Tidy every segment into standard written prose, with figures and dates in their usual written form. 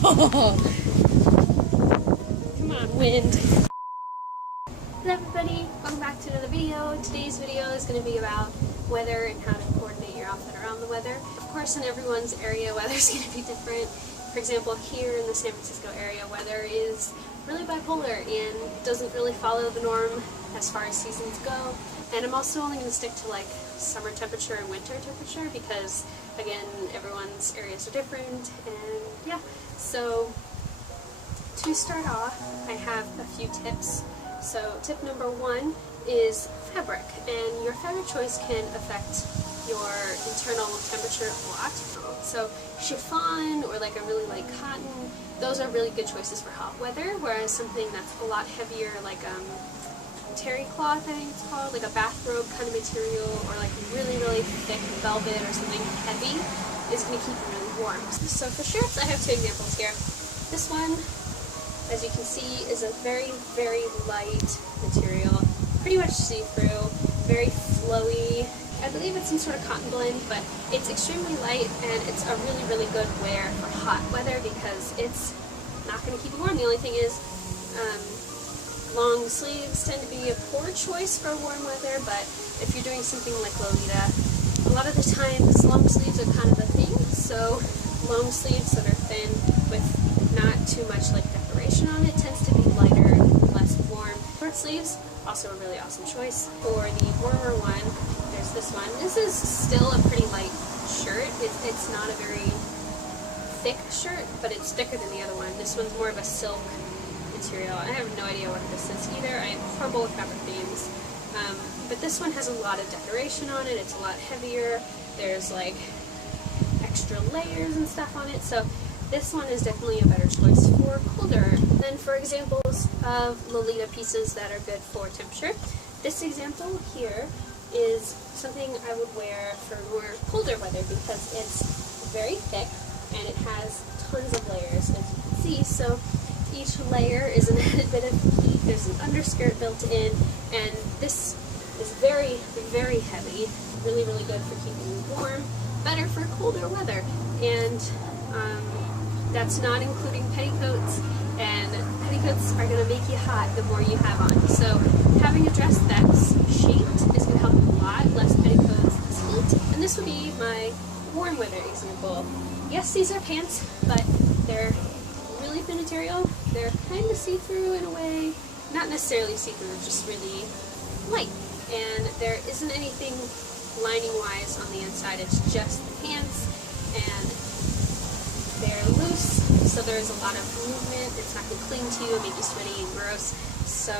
Come on, wind. Hello everybody, welcome back to another video. Today's video is going to be about weather and how to coordinate your outfit around the weather. Of course, in everyone's area, weather is going to be different. For example, here in the San Francisco area, weather is really bipolar and doesn't really follow the norm as far as seasons go. And I'm also only going to stick to like summer temperature and winter temperature because, again, everyone's areas are different. And yeah, so to start off, I have a few tips. So tip number one is fabric, and your fabric choice can affect your internal temperature a lot. So chiffon or like a really light cotton, those are really good choices for hot weather, whereas something that's a lot heavier like terry cloth, I think it's called, like a bathrobe kind of material, or like really, really thick velvet or something heavy is going to keep you really warm. So for shirts, I have two examples here. This one, as you can see, is a very, very light material, pretty much see-through, very flowy. I believe it's some sort of cotton blend, but it's extremely light and it's a really, really good wear for hot weather because it's not going to keep you warm. The only thing is, long sleeves tend to be a poor choice for warm weather, but if you're doing something like Lolita, a lot of the times long sleeves are kind of a thing, so long sleeves that are thin with not too much like decoration on it tends to be lighter and less warm. Short sleeves, also a really awesome choice. For the warmer one, there's this one. This is still a pretty light shirt. It's not a very thick shirt, but it's thicker than the other one. This one's more of a silk material. I have no idea what this is either. I am horrible with fabric names. But this one has a lot of decoration on it. It's a lot heavier. There's like extra layers and stuff on it. So this one is definitely a better choice for colder. Then for examples of Lolita pieces that are good for temperature, this example here is something I would wear for more colder weather because it's very thick and it has tons of layers, as you can see. So each layer is an added bit of heat. There's an underskirt built in, and this is very, very heavy. Really, really good for keeping you warm. Better for colder weather. And that's not including petticoats, and petticoats are going to make you hot the more you have on. So having a dress that's shaped is going to help a lot, less petticoats, less heat. And this would be my warm weather example. Yes, these are pants, but they're really thin material. They're kind of see-through in a way. Not necessarily see-through, just really light. And there isn't anything lining-wise on the inside. It's just the pants, and they're loose, so there's a lot of movement. It's not going to cling to you and make you sweaty and gross. So,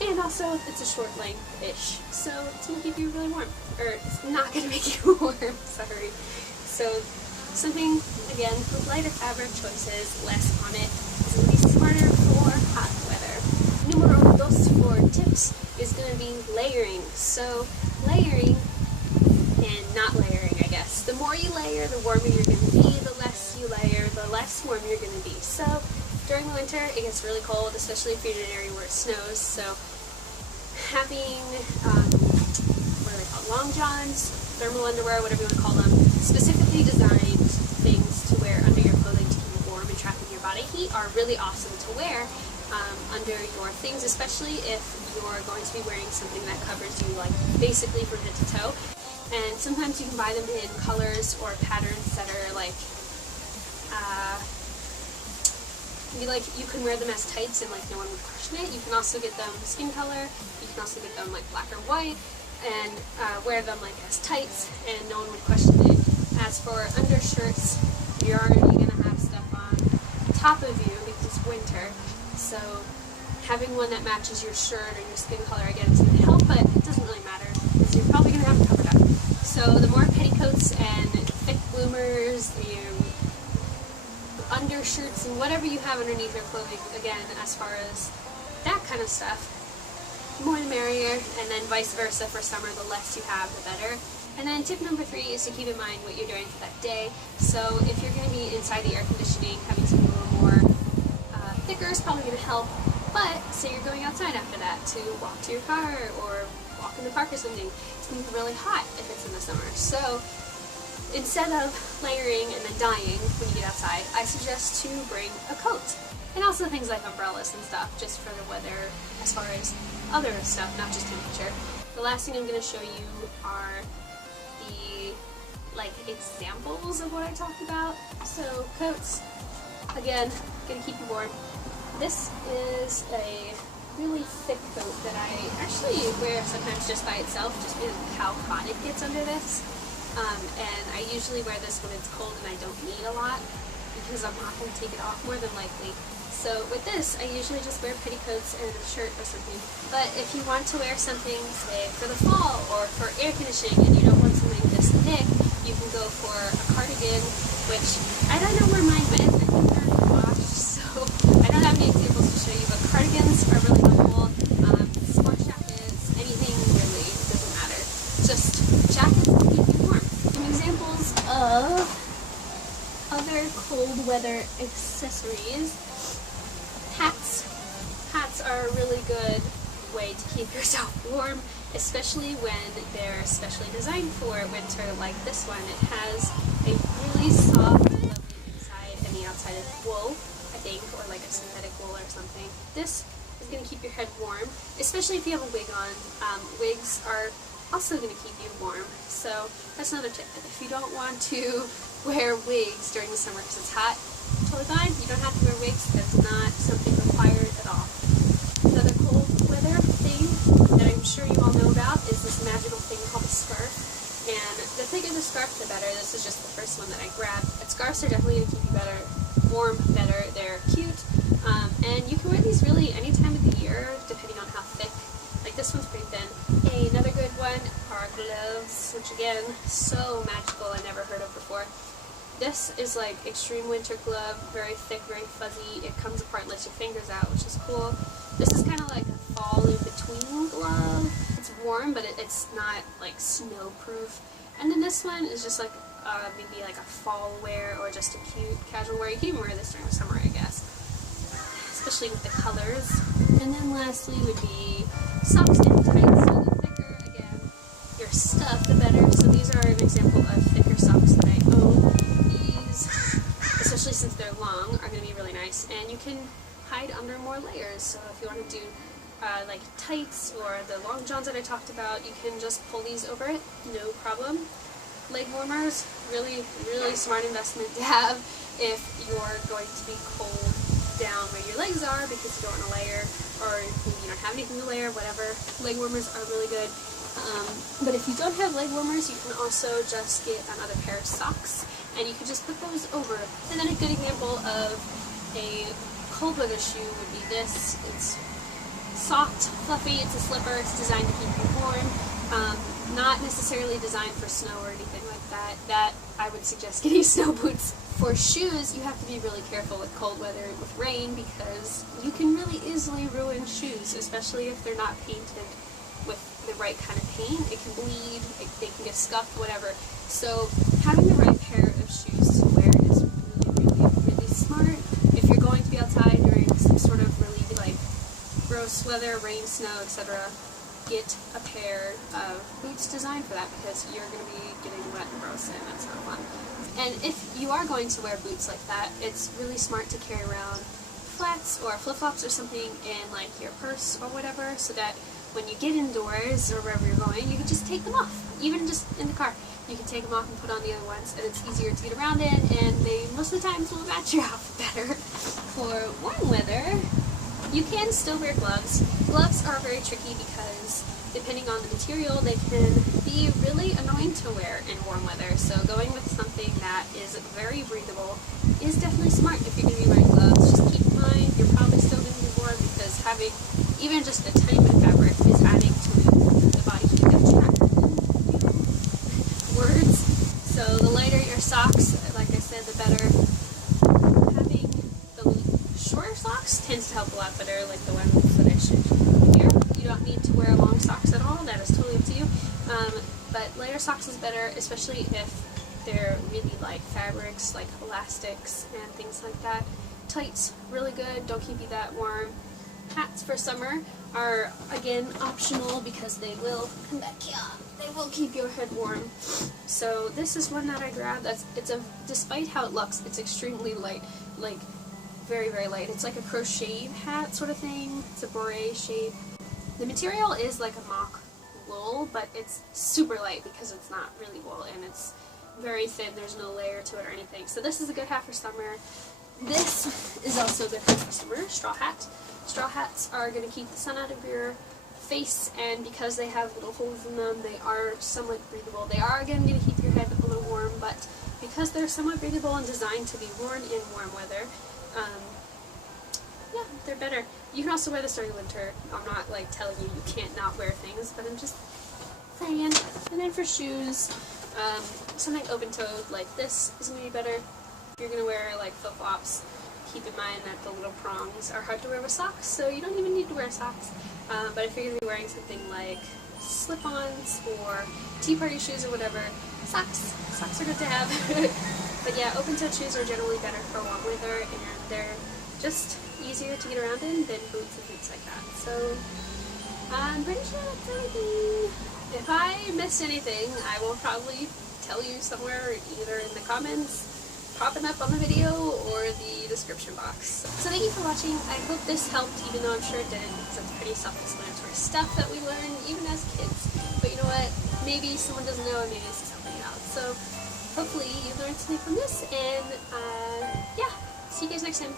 and also it's a short length-ish, so it's going to keep you really warm. Or it's not going to make you warm, sorry. So something, again, with lighter fabric choices, less on it, is going to be smarter for hot weather. Numero dos for tips is going to be layering. So layering and not layering, I guess. The more you layer, the warmer you're going to be. The less you layer, the less warm you're going to be. So during the winter, it gets really cold, especially if you're in an area where it snows. So having, what are they called? Long johns, thermal underwear, whatever you want to call them, specifically designed things to wear under your clothing to keep you warm and trapping your body heat are really awesome to wear under your things, especially if you're going to be wearing something that covers you like basically from head to toe. And sometimes you can buy them in colors or patterns that are like, you can wear them as tights and like no one would question it. You can also get them skin color. You can also get them like black or white and wear them like as tights and no one would question it. As for undershirts, you're already going to have stuff on top of you because it's winter. So having one that matches your shirt or your skin color, again, is going to help, but it doesn't really matter because you're probably going to have it covered up. So the more petticoats and thick bloomers and undershirts and whatever you have underneath your clothing, again, as far as that kind of stuff, the more the merrier, and then vice versa for summer, the less you have, the better. And then tip number 3 is to keep in mind what you're doing for that day. So if you're going to be inside the air conditioning, having something a little more thicker is probably going to help. But say you're going outside after that to walk to your car or walk in the park or something, it's going to be really hot if it's in the summer. So instead of layering and then dying when you get outside, I suggest to bring a coat. And also things like umbrellas and stuff, just for the weather as far as other stuff, not just temperature. The last thing I'm going to show you are the examples of what I talked about. So coats, again, going to keep you warm. This is a really thick coat that I actually wear sometimes just by itself, just because of how hot it gets under this. And I usually wear this when it's cold and I don't need a lot, because I'm not going to take it off more than likely. So with this, I usually just wear petticoats and a shirt or something. But if you want to wear something, say, for the fall or for air conditioning and you don't want something this thick, you can go for a cardigan, which I don't know where mine went. I think they're in the wash, so I don't have any examples to show you, but cardigans are really helpful. Sport jackets, anything really, doesn't matter. Just jackets to keep you warm. Some examples of other cold weather accessories. Hats. Hats are a really good way to keep yourself warm, especially when they're specially designed for winter like this one. It has a really soft, lovely inside, and the outside is wool, I think, or like a synthetic wool or something. This is going to keep your head warm, especially if you have a wig on. Wigs are also going to keep you warm, so that's another tip. If you don't want to wear wigs during the summer because it's hot, totally fine. You don't have to wear wigs. That's not something required at all. Another cold weather thing that I'm sure you all know about is this magical thing called a scarf. And the thicker the scarf, the better. This is just the first one that I grabbed. But scarves are definitely going to keep you better, warm better. They're cute. And you can wear these really any time of the year, depending on how thick. Like this one's pretty thin. Another good one are gloves, which again, so magical, I never heard of before. This is like extreme winter glove, very thick, very fuzzy. It comes apart and lets your fingers out, which is cool. This is kind of like a fall in between glove. It's warm, but it's not like snow proof. And then this one is just like maybe like a fall wear or just a cute casual wear. You can even wear this during the summer, I guess, especially with the colors. And then lastly would be socks and tights. So the thicker, again, your stuff, the better. So these are an example of thicker socks that I own. Especially since they're long, are going to be really nice, and you can hide under more layers. So if you want to do like tights or the long johns that I talked about, you can just pull these over it, no problem. Leg warmers, really, really smart investment to have if you're going to be cold down where your legs are because you don't want to layer, or you don't have anything to layer, whatever. Leg warmers are really good. But if you don't have leg warmers, you can also just get another pair of socks, and you can just put those over. And then a good example of a cold weather shoe would be this. It's soft, fluffy, it's a slipper, it's designed to keep you warm. Not necessarily designed for snow or anything like that. That I would suggest getting snow boots. For shoes, you have to be really careful with cold weather and with rain, because you can really easily ruin shoes, especially if they're not painted with the right kind of paint. It can bleed, they can get scuffed, whatever. So having the right pair of shoes to wear is really, really, really smart. If you're going to be outside during some sort of really like gross weather, rain, snow, etc., get a pair of boots designed for that, because you're going to be getting wet and gross, and that's not fun. And if you are going to wear boots like that, it's really smart to carry around flats or flip-flops or something in like your purse or whatever, so that when you get indoors or wherever you're going, you can just take them off. Even just in the car, you can take them off and put on the other ones, and it's easier to get around in, and they most of the times will match your outfit better. For warm weather, you can still wear gloves. Gloves are very tricky because depending on the material, they can be really annoying to wear in warm weather. So going with something that is very breathable is definitely smart if you're going to be wearing gloves. Just keep in mind, you're probably still going to be warm, because having even just a tiny bit of fabric is adding to the body heat that you have. Words. So the lighter your socks, like I said, the better. Having the shorter socks tends to help a lot better, like the ones that I showed you here. You don't need to wear long socks at all, that is totally up to you. But lighter socks is better, especially if they're really light fabrics, like elastics and things like that. Tights, really good, don't keep you that warm. Hats for summer are, again, optional because they will come back here. They will keep your head warm. So this is one that I grabbed. Despite how it looks, it's extremely light, like very, very light. It's like a crocheted hat sort of thing. It's a beret shape. The material is like a mock wool, but it's super light because it's not really wool, and it's very thin. There's no layer to it or anything. So this is a good hat for summer. This is also a good hat for summer. Straw hat. Straw hats are going to keep the sun out of your face, and because they have little holes in them, they are somewhat breathable. They are, again, going to keep your head a little warm, but because they're somewhat breathable and designed to be worn in warm weather, yeah, they're better. You can also wear this during winter. I'm not like telling you you can't not wear things, but I'm just saying. And then for shoes, something open-toed like this is going to be better. If you're going to wear like flip-flops, keep in mind that the little prongs are hard to wear with socks, so you don't even need to wear socks. But if you're going to be wearing something like slip-ons or tea party shoes or whatever, socks are good to have. But yeah, open-toed shoes are generally better for warm weather, and they're just easier to get around in than boots and things like that. So I'm pretty sure that's everything. If I missed anything, I will probably tell you somewhere, either in the comments, popping up on the video, or the description box. So thank you for watching. I hope this helped, even though I'm sure it didn't, because it's pretty self-explanatory stuff that we learn even as kids. But you know what? Maybe someone doesn't know, and maybe this is helping you out. So hopefully you learned something from this, and yeah, see you guys next time.